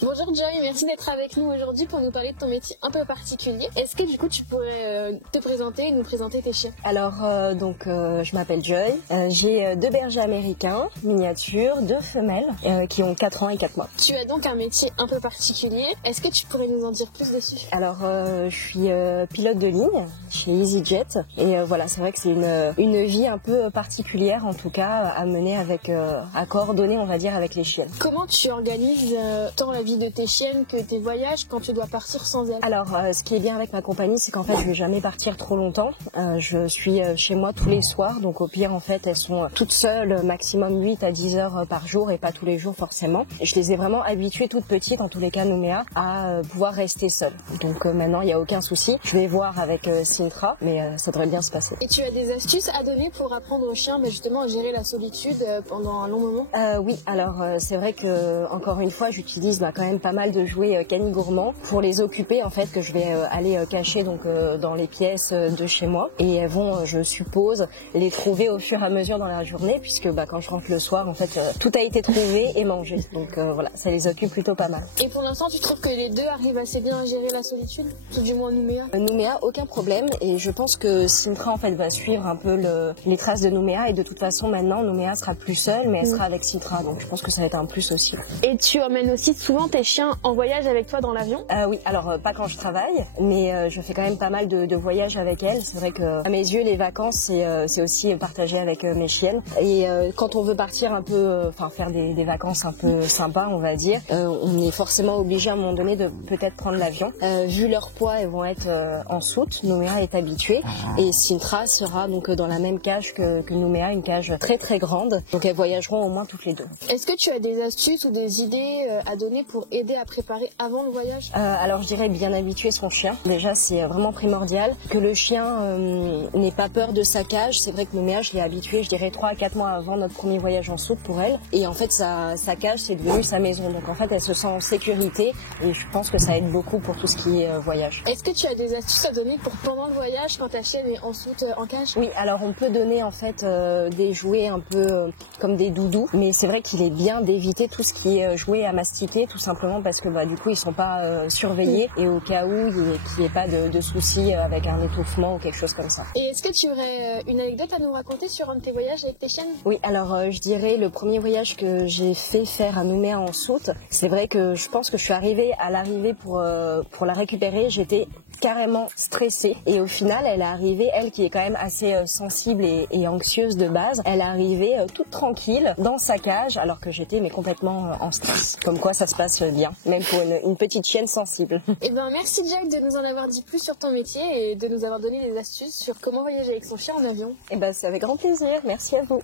Bonjour Joy, merci d'être avec nous aujourd'hui pour nous parler de ton métier un peu particulier. Est-ce que du coup tu pourrais te présenter et nous présenter tes chiens? Je m'appelle Joy, j'ai 2 bergers américains, miniatures, 2 femelles qui ont 4 ans et 4 mois. Tu as donc un métier un peu particulier, est-ce que tu pourrais nous en dire plus dessus? Je suis pilote de ligne chez EasyJet et voilà, c'est vrai que c'est une vie un peu particulière en tout cas à mener à coordonner on va dire avec les chiennes. Comment tu organises tant la vie de tes chiennes que tes voyages quand tu dois partir sans elles? Ce qui est bien avec ma compagnie, c'est qu'en fait, je vais jamais partir trop longtemps. Je suis chez moi tous les soirs, donc au pire, en fait, elles sont toutes seules, maximum 8 à 10 heures par jour et pas tous les jours forcément. Et je les ai vraiment habituées toutes petites, en tous les cas Nouméa, à pouvoir rester seules. Donc maintenant, il n'y a aucun souci. Je vais voir avec Sintra, mais ça devrait bien se passer. Et tu as des astuces à donner pour apprendre aux chiens justement à gérer la solitude pendant un long moment? C'est vrai que encore une fois, j'utilise quand même pas mal de jouets Canigourmand pour les occuper en fait, que je vais aller cacher dans les pièces de chez moi, et elles vont, je suppose, les trouver au fur et à mesure dans la journée, puisque quand je rentre le soir en fait tout a été trouvé et mangé, donc voilà, ça les occupe plutôt pas mal. Et pour l'instant tu trouves que les deux arrivent assez bien à gérer la solitude, tout du moins Nouméa? Nouméa, aucun problème, et je pense que Sintra en fait va suivre un peu les traces de Nouméa, et de toute façon maintenant Nouméa sera plus seule, mais elle sera avec Sintra, donc je pense que ça va être un plus aussi. Et tu emmènes aussi souvent tes chiens en voyage avec toi dans l'avion? Oui, pas quand je travaille, mais je fais quand même pas mal de voyages avec elles. C'est vrai que à mes yeux, les vacances, c'est aussi partager avec mes chiennes. Et quand on veut partir un peu, faire des vacances un peu sympas, on va dire, on est forcément obligé à un moment donné de peut-être prendre l'avion. Vu leur poids, elles vont être en soute. Nouméa est habituée, et Sintra sera donc dans la même cage que Nouméa, une cage très très grande. Donc elles voyageront au moins toutes les deux. Est-ce que tu as des astuces ou des idées à donner pour aider à préparer avant le voyage? Je dirais bien habituer son chien. Déjà, c'est vraiment primordial que le chien n'ait pas peur de sa cage. C'est vrai que Nouméa, je l'ai habituée, je dirais 3 à 4 mois avant notre premier voyage en soute pour elle. Et en fait, sa cage, c'est devenu sa maison. Donc en fait, elle se sent en sécurité, et je pense que ça aide beaucoup pour tout ce qui est voyage. Est-ce que tu as des astuces à donner pour pendant le voyage quand ta chienne est en soute en cage? Oui, on peut donner en fait des jouets un peu comme des doudous, mais c'est vrai qu'il est bien d'éviter tout ce qui est jouet à mastiquer, tout simplement parce que du coup ils sont pas surveillés, et au cas où qu'il n'y ait pas de soucis avec un étouffement ou quelque chose comme ça. Et est-ce que tu aurais une anecdote à nous raconter sur un de tes voyages avec tes chiennes? Oui, je dirais le premier voyage que j'ai fait faire à Nouméa en soute, c'est vrai que je pense que je suis arrivée à l'arrivée pour la récupérer, j'étais carrément stressée, et au final elle est arrivée, elle qui est quand même assez sensible et anxieuse de base, elle est arrivée toute tranquille dans sa cage, alors que j'étais complètement en stress. Comme quoi ça se passe bien, même pour une petite chienne sensible. Eh ben merci Jack de nous en avoir dit plus sur ton métier et de nous avoir donné des astuces sur comment voyager avec son chien en avion. C'est avec grand plaisir, merci à vous.